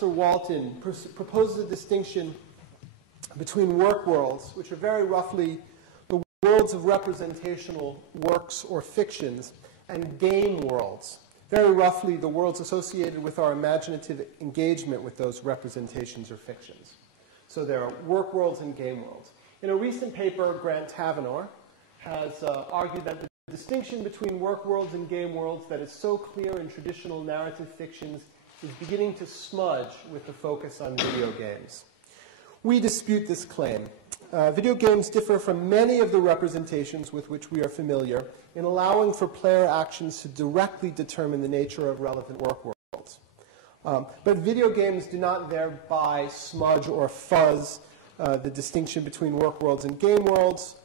Walton proposes a distinction between work worlds, which are very roughly the worlds of representational works or fictions, and game worlds, very roughly the worlds associated with our imaginative engagement with those representations or fictions. So there are work worlds and game worlds. In a recent paper, Grant Tavenor has argued that the distinction between work worlds and game worlds that is so clear in traditional narrative fictions is beginning to smudge with the focus on video games. We dispute this claim. Video games differ from many of the representations with which we are familiar in allowing for player actions to directly determine the nature of relevant work worlds. But video games do not thereby smudge or fuzz the distinction between work worlds and game worlds.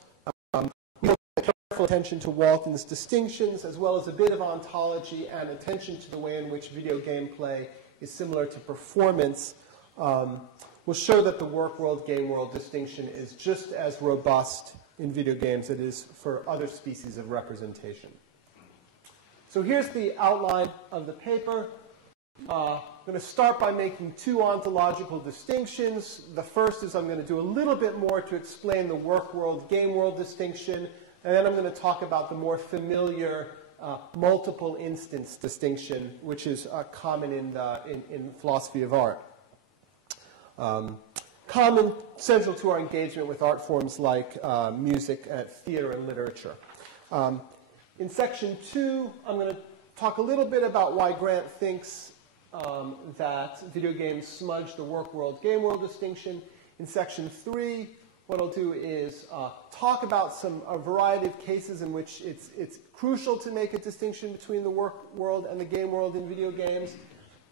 We pay careful attention to Walton's distinctions, as well as a bit of ontology and attention to the way in which video game play is similar to performance. Will show that the work world, game world distinction is just as robust in video games as it is for other species of representation. So here's the outline of the paper. I'm going to start by making two ontological distinctions. The first is I'm going to do a little bit more to explain the work world, game world distinction, and then I'm going to talk about the more familiar multiple instance distinction, which is common in philosophy of art. Common, central to our engagement with art forms like music, theater, and literature. In section 2, I'm going to talk a little bit about why Grant thinks that video games smudge the work world, game world distinction. In section 3, what I'll do is talk about a variety of cases in which it's crucial to make a distinction between the work world and the game world in video games.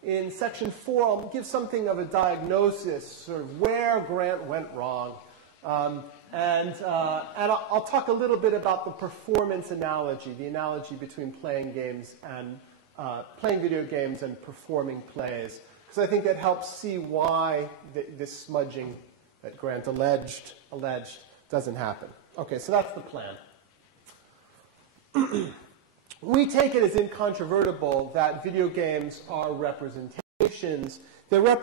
In section 4, I'll give something of a diagnosis, sort of where Grant went wrong. And I'll talk a little bit about the performance analogy, the analogy between playing video games and performing plays. Because I think that helps see why this smudging that Grant alleged doesn't happen. Okay, so that's the plan. We take it as incontrovertible that video games are representations. They're all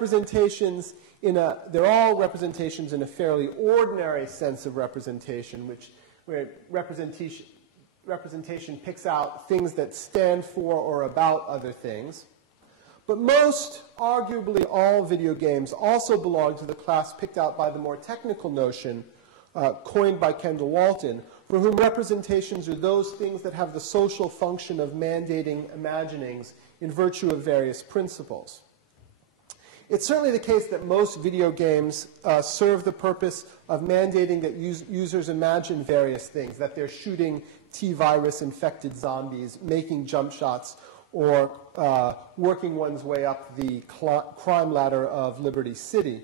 representations in a fairly ordinary sense of representation, where representation picks out things that stand for or about other things. But most, arguably all, video games also belong to the class picked out by the more technical notion coined by Kendall Walton, for whom representations are those things that have the social function of mandating imaginings in virtue of various principles. It's certainly the case that most video games serve the purpose of mandating that users imagine various things, that they're shooting T-virus-infected zombies, making jump shots, or working one's way up the crime ladder of Liberty City.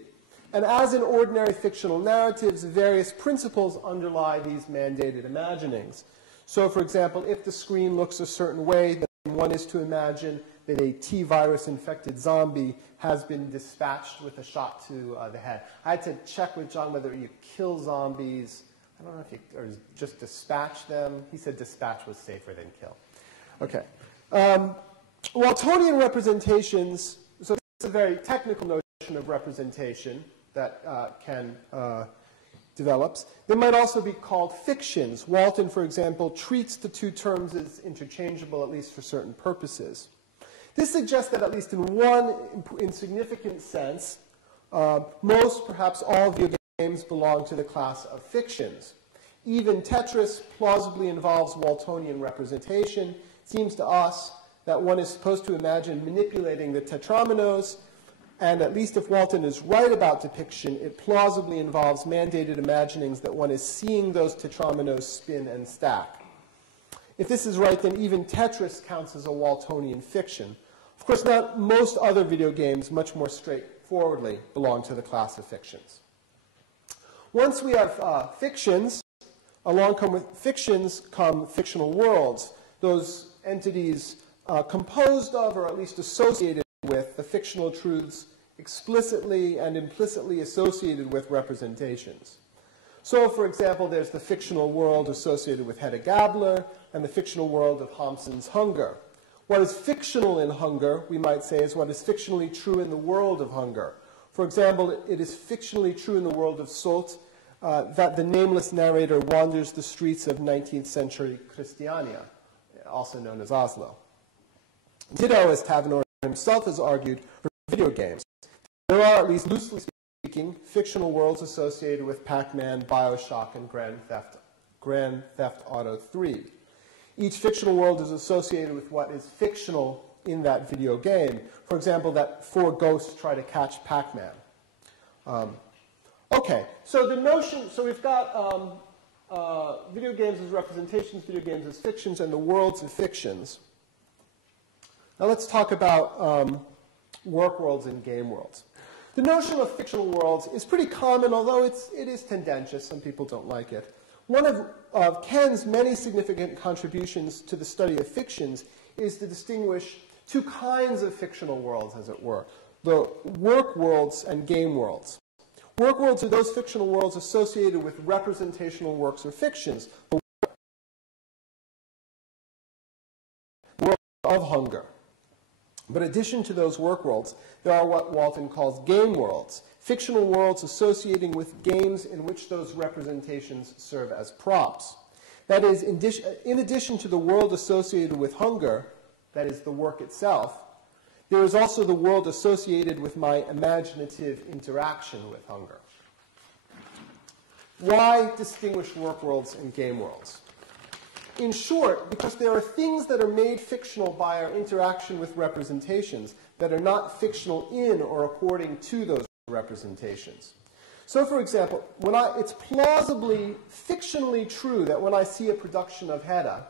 And as in ordinary fictional narratives, various principles underlie these mandated imaginings. So, for example, if the screen looks a certain way, then one is to imagine that a T-virus-infected zombie has been dispatched with a shot to the head. I had to check with John whether you kill zombies. I don't know if or just dispatch them. He said dispatch was safer than kill. Okay. Waltonian representations, so this is a very technical notion of representation that develops. They might also be called fictions. Walton, for example, treats the two terms as interchangeable, at least for certain purposes. This suggests that at least in one insignificant sense, most, perhaps all, video games belong to the class of fictions. Even Tetris plausibly involves Waltonian representation. It seems to us that one is supposed to imagine manipulating the tetrominoes, and at least if Walton is right about depiction, it plausibly involves mandated imaginings that one is seeing those tetrominoes spin and stack. If this is right, then even Tetris counts as a Waltonian fiction. Of course, not most other video games, much more straightforwardly, belong to the class of fictions. Once we have fictions, with fictions come fictional worlds, those entities composed of, or at least associated with, the fictional truths explicitly and implicitly associated with representations. So, for example, there's the fictional world associated with Hedda Gabler and the fictional world of Hampson's Hunger. What is fictional in hunger, we might say, is what is fictionally true in the world of hunger. For example, it is fictionally true in the world of Sult that the nameless narrator wanders the streets of 19th century Christiania, also known as Oslo. Ditto, as Tavenor himself has argued, for video games. There are, at least loosely speaking, fictional worlds associated with Pac-Man, BIOSHOCK, and Grand Theft Auto 3. Each fictional world is associated with what is fictional in that video game. For example, that 4 ghosts try to catch Pac-Man. Okay, so the notion, so we've got video games as representations, video games as fictions, and the worlds of fictions. Now let's talk about work worlds and game worlds. The notion of fictional worlds is pretty common, although it is tendentious. Some people don't like it. One of Ken's many significant contributions to the study of fictions is to distinguish 2 kinds of fictional worlds, as it were, the work worlds and game worlds. Work worlds are those fictional worlds associated with representational works or fictions, the world of hunger. But in addition to those work worlds, there are what Walton calls game worlds, fictional worlds associating with games in which those representations serve as props. That is, in addition to the world associated with hunger, that is, the work itself, there is also the world associated with my imaginative interaction with hunger. Why distinguish work worlds and game worlds? In short, because there are things that are made fictional by our interaction with representations that are not fictional in or according to those representations. So, for example, it's plausibly, fictionally true that when I see a production of Hedda,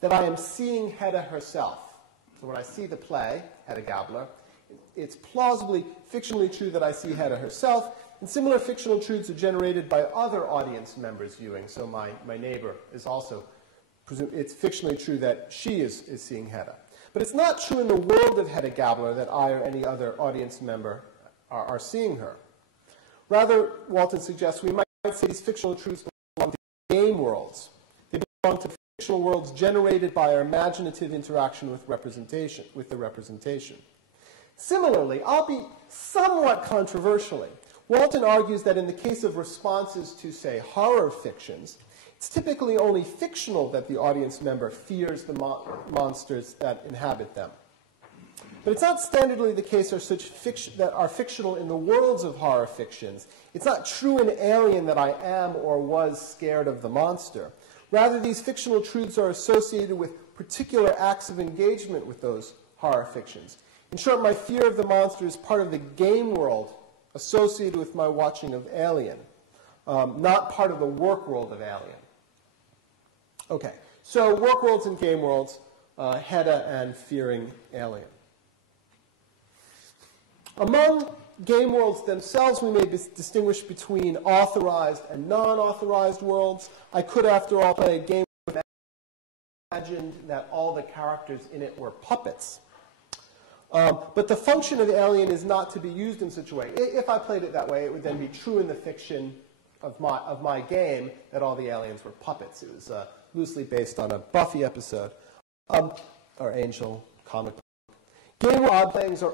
that I am seeing Hedda herself. So when I see the play, Hedda Gabler, it's plausibly, fictionally true that I see Hedda herself, and similar fictional truths are generated by other audience members viewing. So my neighbor is also, it's fictionally true that she is seeing Hedda. But it's not true in the world of Hedda Gabler that I or any other audience member are seeing her. Rather, Walton suggests we might say these fictional truths belong to game worlds. They belong to fictional worlds generated by our imaginative interaction with the representation. Similarly, albeit somewhat controversially, Walton argues that in the case of responses to, say, horror fictions, it's typically only fictional that the audience member fears the monsters that inhabit them. But it's not standardly the case that are fictional in the worlds of horror fictions. It's not true in Alien that I am or was scared of the monster. Rather, these fictional truths are associated with particular acts of engagement with those horror fictions. In short, my fear of the monster is part of the game world associated with my watching of Alien, not part of the work world of Alien. Okay, so work worlds and game worlds, Hedda and fearing Alien. Among game worlds themselves, we may distinguish between authorized and non-authorized worlds. I could, after all, play a game with imagined that all the characters in it were puppets. But the function of Alien is not to be used in such a way. If I played it that way, it would then be true in the fiction of my game that all the aliens were puppets. It was loosely based on a Buffy episode, or Angel comic book. Game odd things are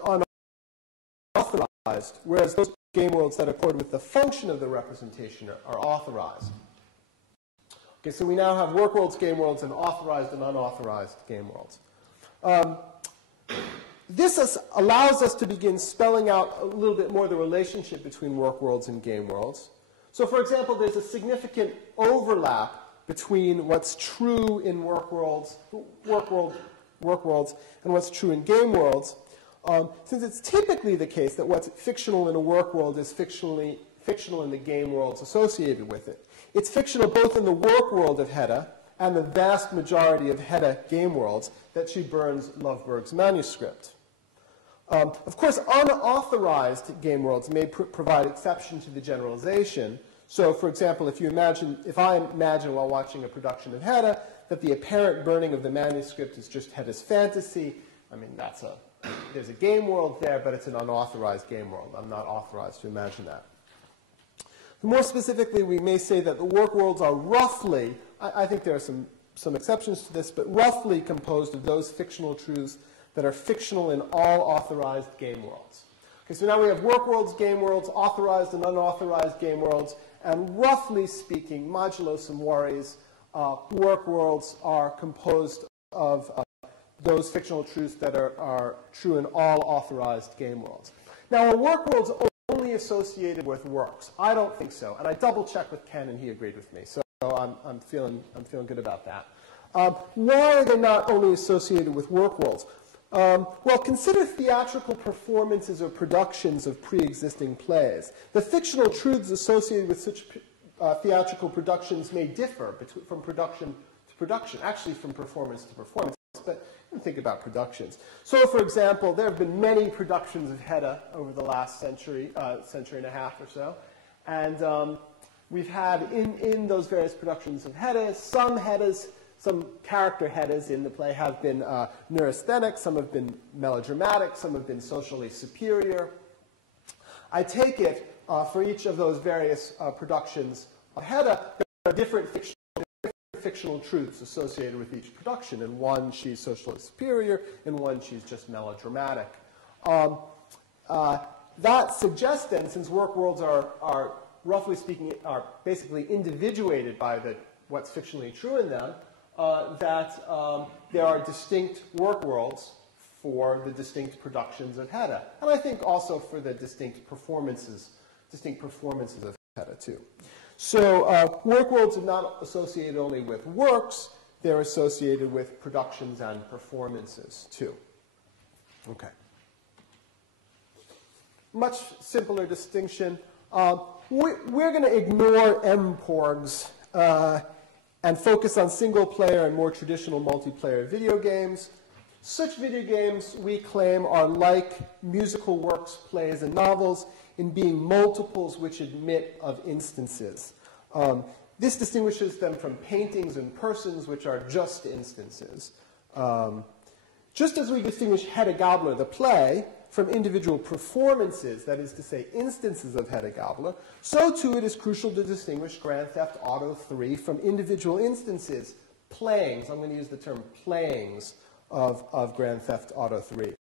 unauthorized, whereas those game worlds that accord with the function of the representation are authorized. Okay, so we now have work worlds, game worlds, and authorized and unauthorized game worlds. This allows us to begin spelling out a little bit more the relationship between work worlds and game worlds. So, for example, there's a significant overlap between what's true in work worlds and what's true in game worlds. Since it's typically the case that what's fictional in a work world is fictional in the game worlds associated with it. It's fictional both in the work world of Hedda and the vast majority of Hedda game worlds that she burns Lovberg's manuscript. Of course, unauthorized game worlds may provide exception to the generalization. So, for example, if I imagine while watching a production of Hedda that the apparent burning of the manuscript is just Hedda's fantasy, I mean, there's a game world there, but it's an unauthorized game world. I'm not authorized to imagine that. More specifically, we may say that the work worlds are roughly, I think there are some some exceptions to this, but roughly composed of those fictional truths that are fictional in all authorized game worlds. Okay, so now we have work worlds, game worlds, authorized and unauthorized game worlds, and roughly speaking, modulo some worries, work worlds are composed of those fictional truths that are true in all authorized game worlds. Now, are work worlds only associated with works? I don't think so, and I double-checked with Ken, and he agreed with me. So I'm feeling good about that. Why are they not only associated with work worlds? Well, consider theatrical performances or productions of pre-existing plays. The fictional truths associated with such theatrical productions may differ from production to production, actually from performance to performance, but think about productions. So, for example, there have been many productions of Hedda over the last century and a half or so, and we've had in those various productions of Hedda, some character Heddas in the play have been neurasthenic, some have been melodramatic, some have been socially superior. I take it for each of those various productions of Hedda, there are different fictional truths associated with each production. In one, she's socially superior. In one, she's just melodramatic. That suggests then, since work worlds are roughly speaking, are basically individuated by what's fictionally true in them, that there are distinct work worlds for the distinct productions of Hedda. And I think also for the distinct performances of Hedda too. So work worlds are not associated only with works, they're associated with productions and performances too. Okay. Much simpler distinction. We're going to ignore MPORGs and focus on single-player and more traditional multiplayer video games. Such video games, we claim, are like musical works, plays, and novels in being multiples which admit of instances. This distinguishes them from paintings and persons, which are just instances. Just as we distinguish Hedda Gabler, the play, from individual performances, that is to say, instances of Hedda Gabler, so too it is crucial to distinguish Grand Theft Auto 3 from individual instances, playings, I'm going to use the term playings, of Grand Theft Auto 3.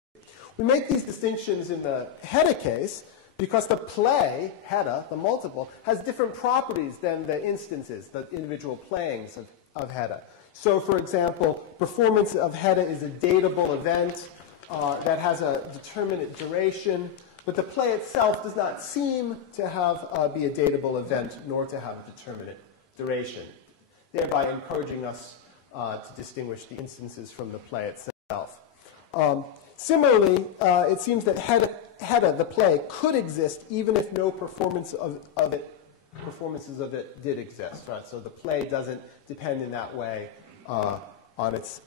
We make these distinctions in the Hedda case because the play, Hedda, the multiple, has different properties than the instances, the individual playings of Hedda. So, for example, performance of Hedda is a datable event that has a determinate duration, but the play itself does not seem to be a datable event nor to have a determinate duration, thereby encouraging us to distinguish the instances from the play itself. Similarly, it seems that Hedda, the play, could exist even if no performances of it did exist. Right? So the play doesn't depend in that way on its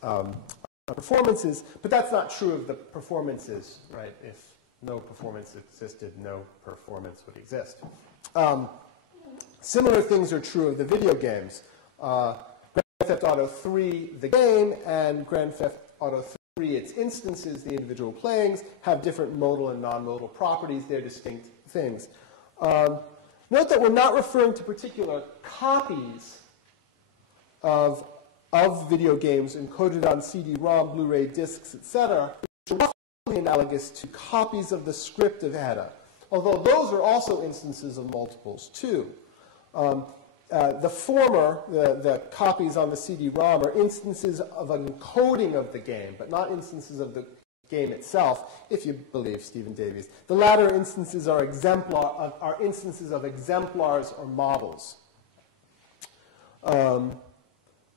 performances, but that's not true of the performances. Right? If no performance existed, no performance would exist. Similar things are true of the video games. Grand Theft Auto 3, the game, and Grand Theft Auto 3, its instances, the individual playings, have different modal and non-modal properties. They're distinct things. Note that we're not referring to particular copies of video games encoded on CD-ROM, Blu-ray discs, etc., which are roughly analogous to copies of the script of Hedda, although those are also instances of multiples, too. The former, the copies on the CD-ROM, are instances of encoding of the game, but not instances of the game itself, if you believe Stephen Davies. The latter instances are instances of exemplars or models.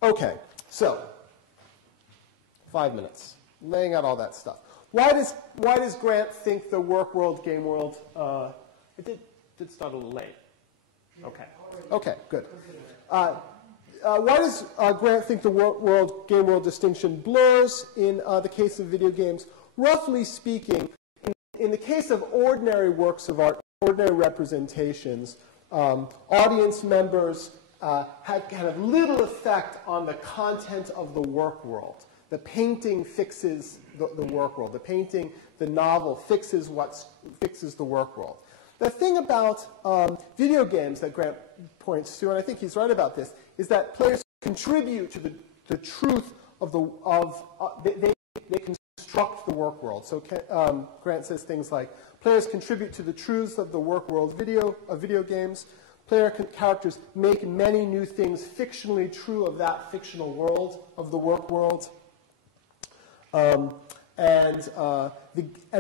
Okay, so 5 minutes, laying out all that stuff. Why does Grant think the work world, game world? It did start a little late. Okay. Okay, good. Why does Grant think the work world, game world distinction blurs in the case of video games? Roughly speaking, in the case of ordinary works of art, ordinary representations, audience members have little effect on the content of the work world. The painting fixes the work world. The painting, the novel, fixes the work world. The thing about video games that Grant points to, and I think he's right about this, is that players contribute to the truth of they construct the work world. So Grant says things like, players contribute to the truths of the work world of video games. Characters make many new things fictionally true of that fictional world, of the work world. And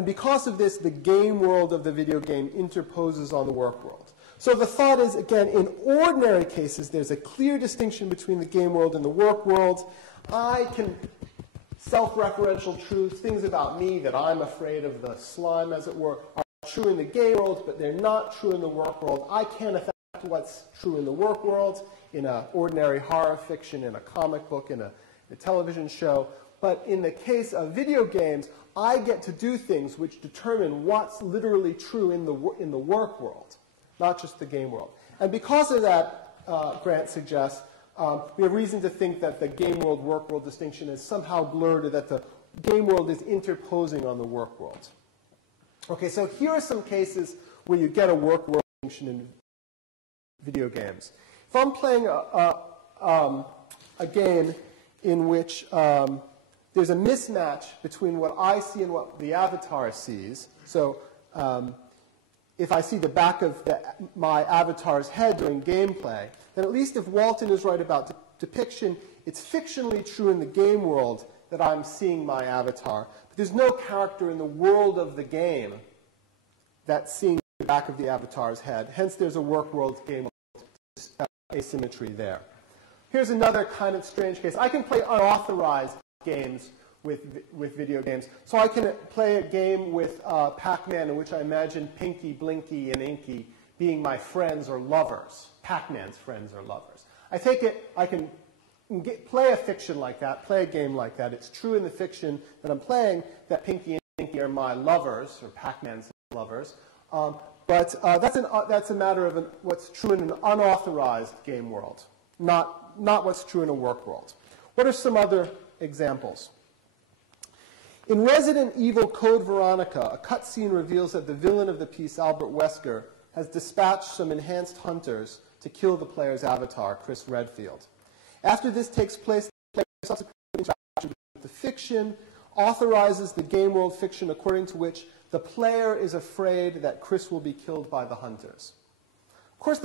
because of this, the game world of the video game interposes on the work world. So the thought is, again, in ordinary cases, there's a clear distinction between the game world and the work world. I can self-referential truths, things about me that I'm afraid of the slime, as it were, are true in the game world, but they're not true in the work world. I can't affect what's true in the work world, in an ordinary horror fiction, in a comic book, in a television show. But in the case of video games, I get to do things which determine what's literally true in the work world, not just the game world. And because of that, Grant suggests, we have reason to think that the game world, work world distinction is somehow blurred, or that the game world is interposing on the work world. Okay, so here are some cases where you get a work world distinction in video games. If I'm playing a game in which there's a mismatch between what I see and what the avatar sees, so if I see the back of my avatar's head during gameplay, then at least if Walton is right about depiction, it's fictionally true in the game world that I'm seeing my avatar. But there's no character in the world of the game that's seeing the back of the avatar's head. Hence, there's a work world game world asymmetry there. Here's another kind of strange case. I can play unauthorized games with video games. So I can play a game with Pac-Man in which I imagine Pinky, Blinky, and Inky being my friends or lovers, Pac-Man's friends or lovers. I take it, I can play a fiction like that, play a game like that. It's true in the fiction that I'm playing that Pinky and Inky are my lovers, or Pac-Man's lovers. But that's a matter of what's true in an unauthorized game world, not what's true in a work world. What are some other examples? In Resident Evil Code Veronica, a cutscene reveals that the villain of the piece, Albert Wesker, has dispatched some enhanced hunters to kill the player's avatar, Chris Redfield. After this takes place, the player's subsequent interaction with the fiction authorizes the game world fiction according to which the player is afraid that Chris will be killed by the hunters. Of course,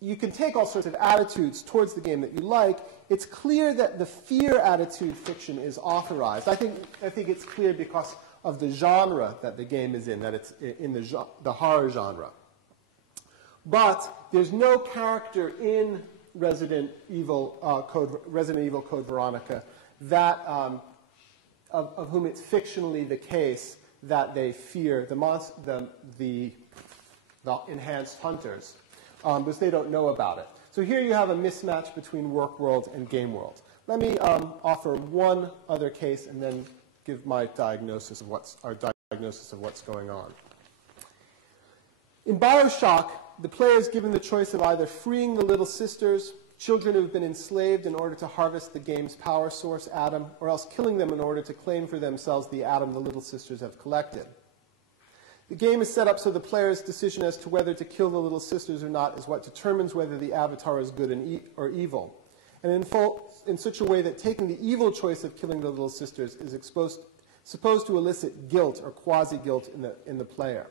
you can take all sorts of attitudes towards the game that you like. It's clear that the fear attitude fiction is authorized. I think it's clear because of the genre that the game is in, that it's in the horror genre. But there's no character in Resident Evil Code Veronica that of whom it's fictionally the case that they fear the enhanced hunters, because they don't know about it. So here you have a mismatch between work world and game world. Let me offer one other case and then give my diagnosis of what's going on. In BIOSHOCK, the player is given the choice of either freeing the little sisters, children who have been enslaved in order to harvest the game's power source atom, or else killing them in order to claim for themselves the atom the little sisters have collected. The game is set up so the player's decision as to whether to kill the little sisters or not is what determines whether the avatar is good or evil, and in such a way that taking the evil choice of killing the little sisters is supposed to elicit guilt or quasi-guilt in the player.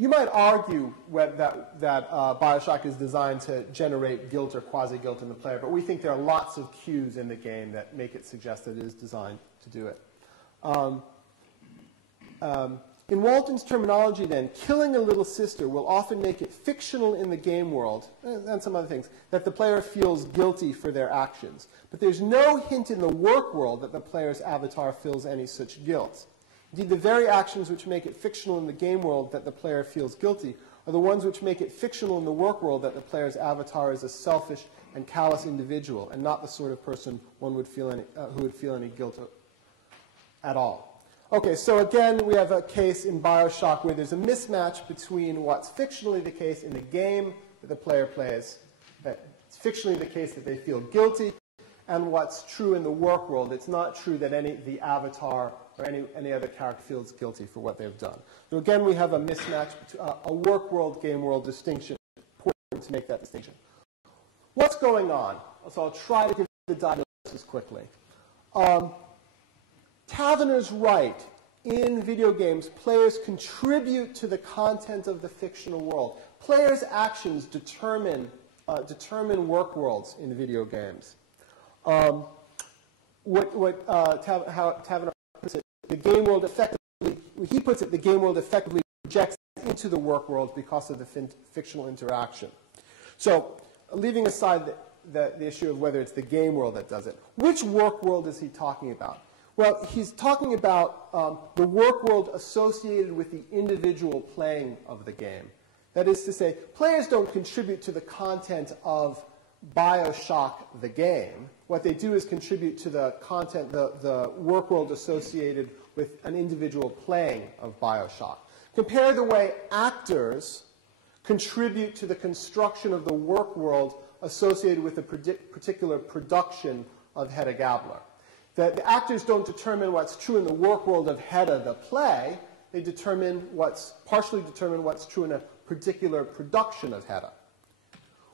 You might argue that BIOSHOCK is designed to generate guilt or quasi-guilt in the player, but we think there are lots of cues in the game that make it suggest that it is designed to do it. In Walton's terminology, then, killing a little sister will often make it fictional in the game world, and some other things, that the player feels guilty for their actions. But there's no hint in the work world that the player's avatar feels any such guilt. Indeed, the very actions which make it fictional in the game world that the player feels guilty are the ones which make it fictional in the work world that the player's avatar is a selfish and callous individual, and not the sort of person one would feel who would feel any guilt at all. Okay, so again, we have a case in BIOSHOCK where there's a mismatch between what's fictionally the case in the game that the player plays, that it's fictionally the case that they feel guilty, and what's true in the work world. It's not true that the avatar or any other character feels guilty for what they've done. So again, we have a mismatch, a work world, game world distinction, important to make that distinction. What's going on? So I'll try to give the diagnosis quickly. Taverner's right. In video games, players contribute to the content of the fictional world. Players' actions determine work worlds in video games. How Taverner puts it, the game world effectively, he puts it, the game world effectively projects into the work world because of the fictional interaction. So, leaving aside the issue of whether it's the game world that does it, which work world is he talking about? Well, he's talking about the work world associated with the individual playing of the game. That is to say, players don't contribute to the content of BIOSHOCK, the game. What they do is contribute to the content, the work world associated with an individual playing of BIOSHOCK. Compare the way actors contribute to the construction of the work world associated with a particular production of Hedda Gabler. The actors don't determine what's true in the work world of Hedda, the play. They partially determine what's true in a particular production of Hedda.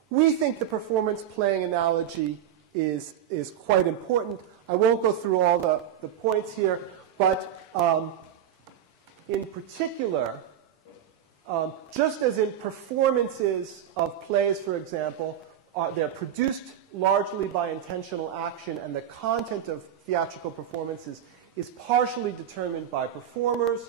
We think the performance-playing analogy is quite important. I won't go through all the points here, but in particular, just as in performances of plays, for example, they're produced largely by intentional action, and the content of theatrical performances is partially determined by performers.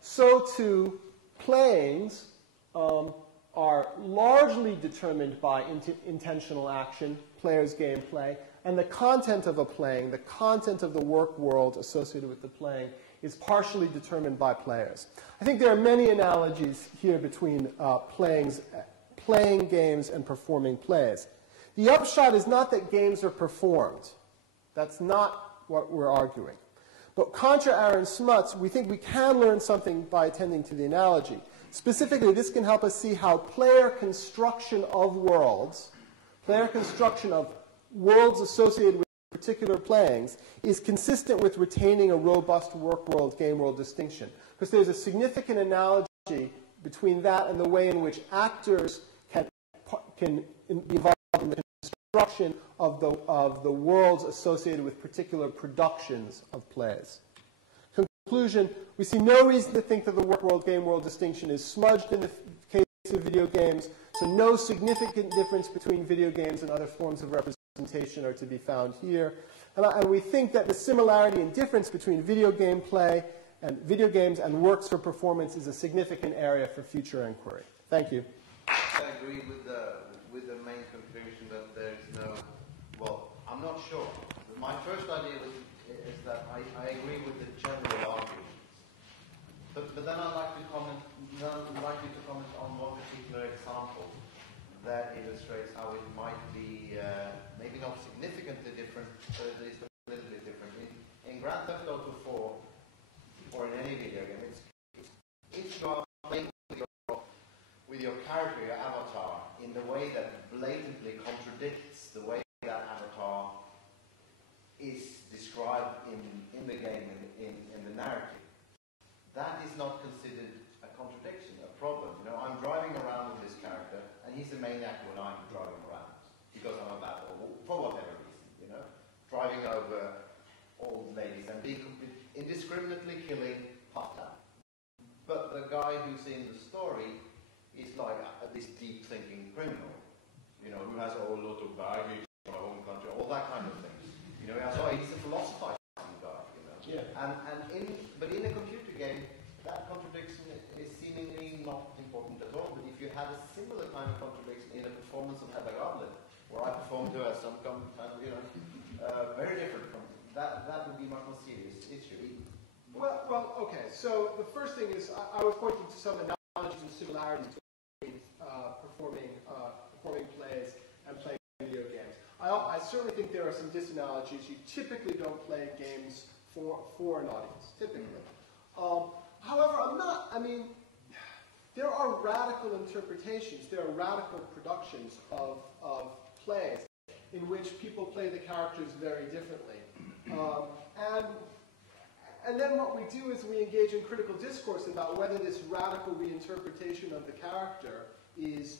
So too, playings are largely determined by intentional action, players' gameplay, and the content of a playing, the content of the work world associated with the playing, is partially determined by players. I think there are many analogies here between playing games and performing plays. The upshot is not that games are performed. That's not what we're arguing. But contra Aaron Smuts, we think we can learn something by attending to the analogy. Specifically, this can help us see how player construction of worlds associated with particular playings, is consistent with retaining a robust work world, game world distinction. Because there's a significant analogy between that and the way in which actors can be involved in the construction of the worlds associated with particular productions of plays. Conclusion, we see no reason to think that the work world, game world distinction is smudged in the case of video games, so no significant difference between video games and other forms of representation are to be found here. And we think that the similarity and difference between video game play and video games and works for performance is a significant area for future inquiry. Thank you. I agree with the main conclusion that there is no, well, I'm not sure. My first idea is that I agree with the general argument. But then I'd like you to comment on one particular example that illustrates how it might be maybe not significantly different, but at least a little bit different. In Grand Theft Auto 4, or in any video game, if you are playing with your character, your avatar, in the way that blatantly contradicts the way that avatar is described in the game, in the narrative, that is not considered a contradiction, a problem. You know, I'm driving around with this character, and he's the maniac when I'm driving around, because I'm a bad boy, for whatever reason, you know, driving over old ladies and being indiscriminately killing half-time. But the guy who's in the story is like this deep-thinking criminal, you know, who has a whole lot of baggage from a home country, all that kind of thing. You know, he's a philosophizing guy, you know. Yeah. But in a computer game, that contradiction is seemingly not important at all. But if you had a similar kind of contradiction in a performance of Hedda Gabler, where I performed her as some kind of, you know, very different from that would be a much more serious issue. Well, okay. So the first thing is I was pointing to some analogies and similarities between performing plays and playing video games. I certainly think there are some disanalogies. You typically don't play games for an audience, typically. However, there are radical interpretations, there are radical productions of plays in which people play the characters very differently. And then what we do is we engage in critical discourse about whether this radical reinterpretation of the character is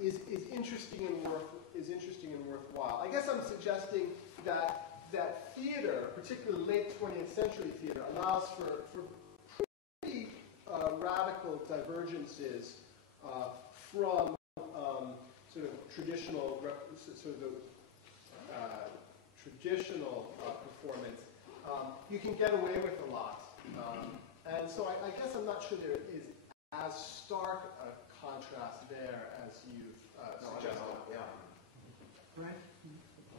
is interesting and worthwhile. I guess I'm suggesting that theater, particularly late 20th century theater, allows for pretty radical divergences from sort of traditional performance. You can get away with a lot, and so I guess I'm not sure there is as stark a contrast there as you've suggested. Yeah. Right?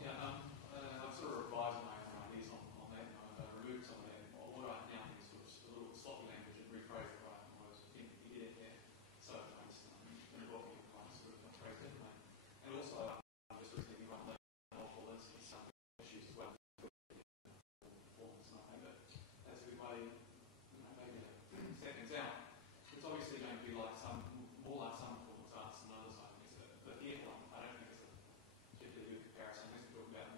Yeah, I've sort of revised my ideas on that, and I've removed some of that. What I now think is sort of a little sloppy language and rephrase it right in words. You did it there. So I'm just involving you kind of sort of phrase it anyway. And also, I'm just thinking about multiple instances, some issues as well. Performance, and I think that's a good way, maybe to set things out. It's obviously going to be like more like some performance arts than others, I think. But the one, I don't think it's a particularly good comparison. Let's talk about,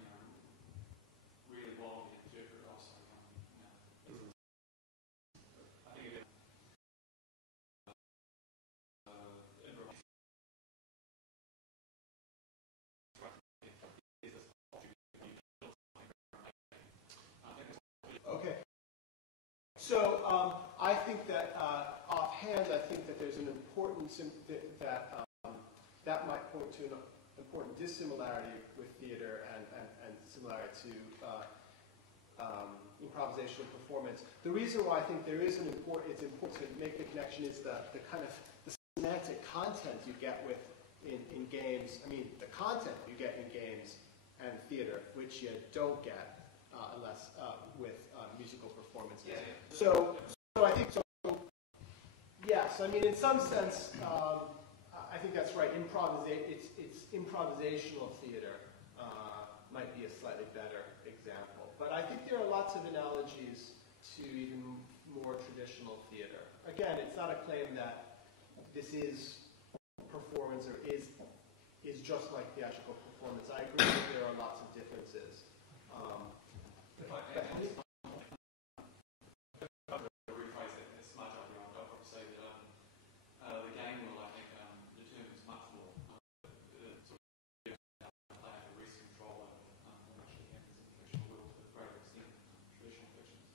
really wildly interpreted also. I think it is. Okay. So I think that offhand, I think that there's an importance that might point to an important dissimilarity with theater and similarity to improvisational performance. The reason why I think there is it's important to make the connection is the kind of the semantic content you get in games. I mean, the content you get in games and theater, which you don't get unless with musical performances. Yeah. So I think so. Yes, I mean, in some sense, I think that's right. It's improvisational theater might be a slightly better example. But I think there are lots of analogies to even more traditional theater. Again, it's not a claim that this is performance or is just like theatrical performance. I agree that there are lots of differences. If I rephrase it, it's much I'll probably say that the game will, I think, determines much more sort of play a risk control over what actually happens in the fictional world to a greater extent than traditional fictions.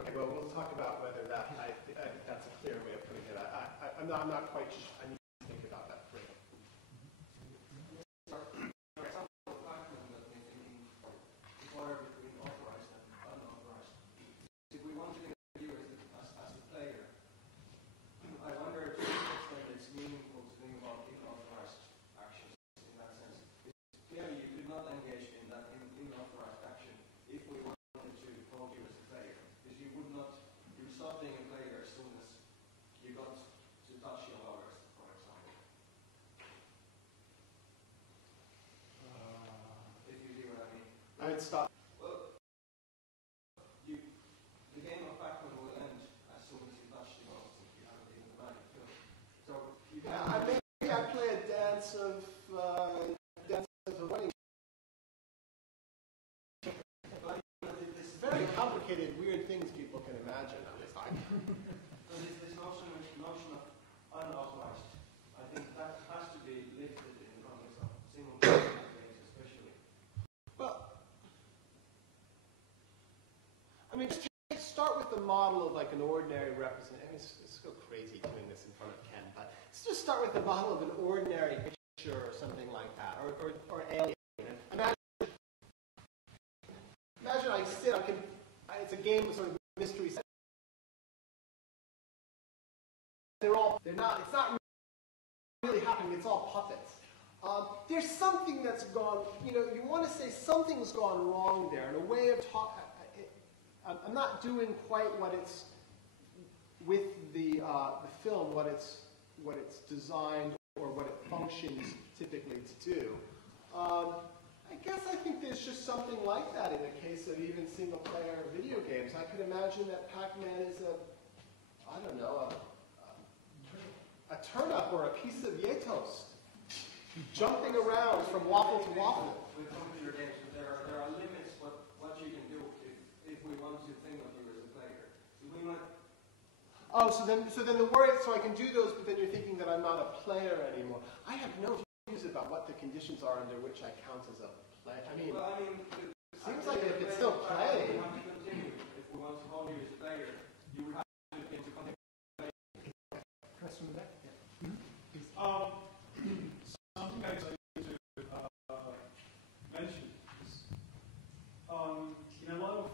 Okay, well, we'll talk about whether that's a clear way of putting it. I'm not quite sure. I need to think about that further. I would stop. Well, the game of Pac-Man will end as soon as you touch the mouse if you haven't even done it. So you can. I play a dance of a wedding. It's very complicated, weird things people can imagine on this time. So this notion of unauthorized, I think that has to be lifted in the context of single-player games, especially. Well, I mean, just start with the model of like an ordinary representation. I mean, it's so crazy doing this in front of Ken, but let's just start with the model of an ordinary picture or something like that, or alien. And imagine I sit. It's a game of sort of mystery. They're not. It's not really happening. It's all puppets. There's something that's gone. You want to say something's gone wrong there, and a way of talking. I'm not doing quite what it's with the film, what it's designed or what it functions typically to do. I think there's just something like that in the case of even single-player video games. I could imagine that Pac-Man is a turnip or a piece of Yetos, jumping around from waffle to waffle. With computer games, there are limits what you can do if we want to think of you as a player. So we might Oh, so then the worry, so I can do those, but then you're thinking that I'm not a player anymore. I have no views about what the conditions are under which I count as a player. I mean, well, I mean, seems like I could still play. We have to continue. If we want to call you as a player, you would have to continue. Question from the back? Yeah. Something I need to mention is in a lot of